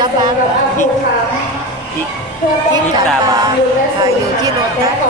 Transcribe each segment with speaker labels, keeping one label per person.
Speaker 1: กินกา
Speaker 2: บาร์เหรอ
Speaker 1: กิกกิ
Speaker 2: กิน
Speaker 1: กิ
Speaker 2: กา
Speaker 1: กา
Speaker 2: บา
Speaker 1: บาร์
Speaker 2: ร์เอ่ออยู่ที่โรตัสเ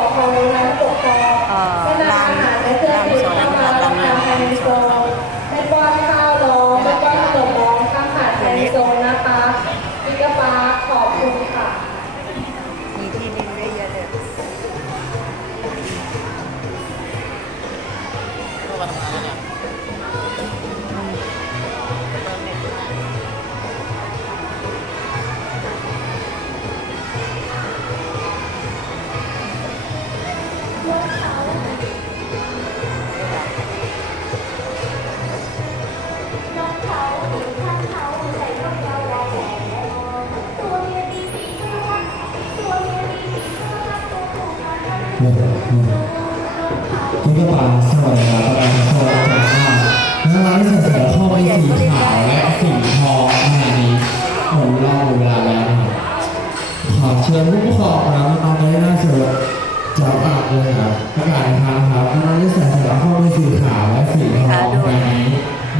Speaker 2: คุ
Speaker 3: ณ
Speaker 4: กระป๋าสวัสดีครับประธานโชว์จากห้าน้องๆที่ใส่เสื้อข้อมีสีขาว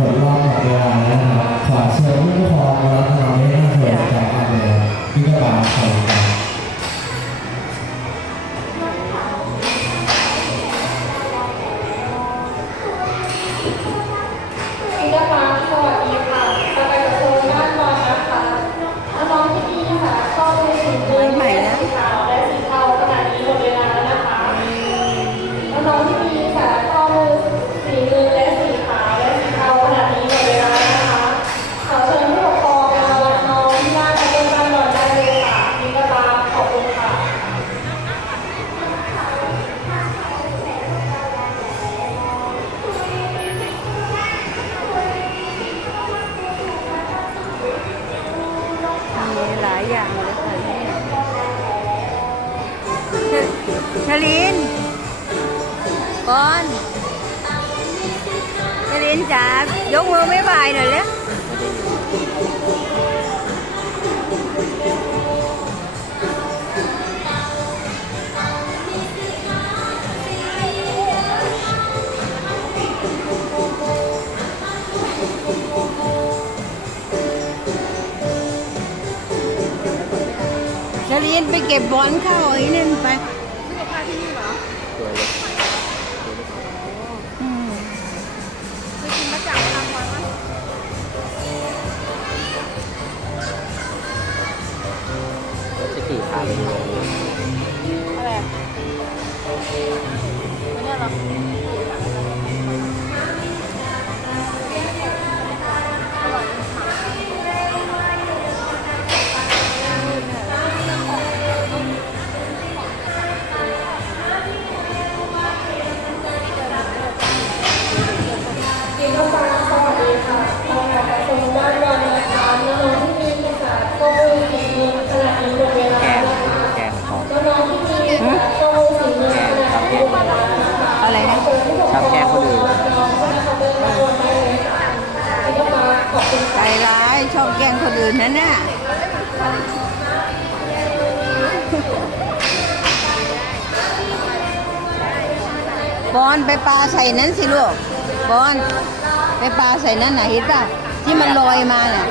Speaker 4: หมดรอบหมดเวลาแล้วนะครับขอเชิญผู้ปกครองครับน้องได้น้าเสือจากเลยครับคุณกระป๋าขอบคุณครับ
Speaker 3: พิกาปาสวัสดีค่ะต่อไปกับโซนด้านบนนะคะน้องที่มีค่ะข้อมือสีเหลืองสีขาวและสีเทาขณะนี้หมดเวลาแล้วนะคะน้องที่มีค่ะข้อมือสีเหลือง ชลิ
Speaker 2: นก่อนชลินจ๋ายกมือไม่บายหน่อยเลยชลินไปเก็บบอลเข้าไอ้นั่นไป
Speaker 1: ตัวที่สี่พาไปดู
Speaker 2: อะไร
Speaker 3: กิ
Speaker 2: ใจ
Speaker 3: ค่ะ
Speaker 2: ร้ายชอบแกล้งคนอื่นนั่นน่ะบอลไปปลาใส่นั้นสิลูกบอลไปปลาใส่นั้นน่ะเห็นป่ะที่มันลอยมาน่ะ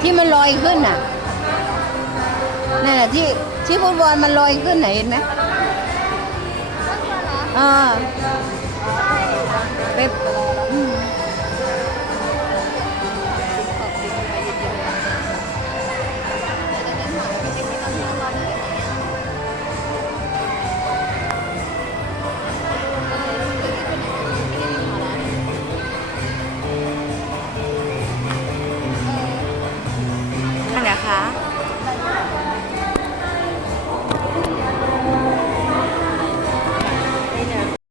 Speaker 2: ที่มันลอยขึ้นน่ะนั่นน่ะที่ที่ฟุตบอลมันลอยขึ้นน่ะเห็นไหมเออไป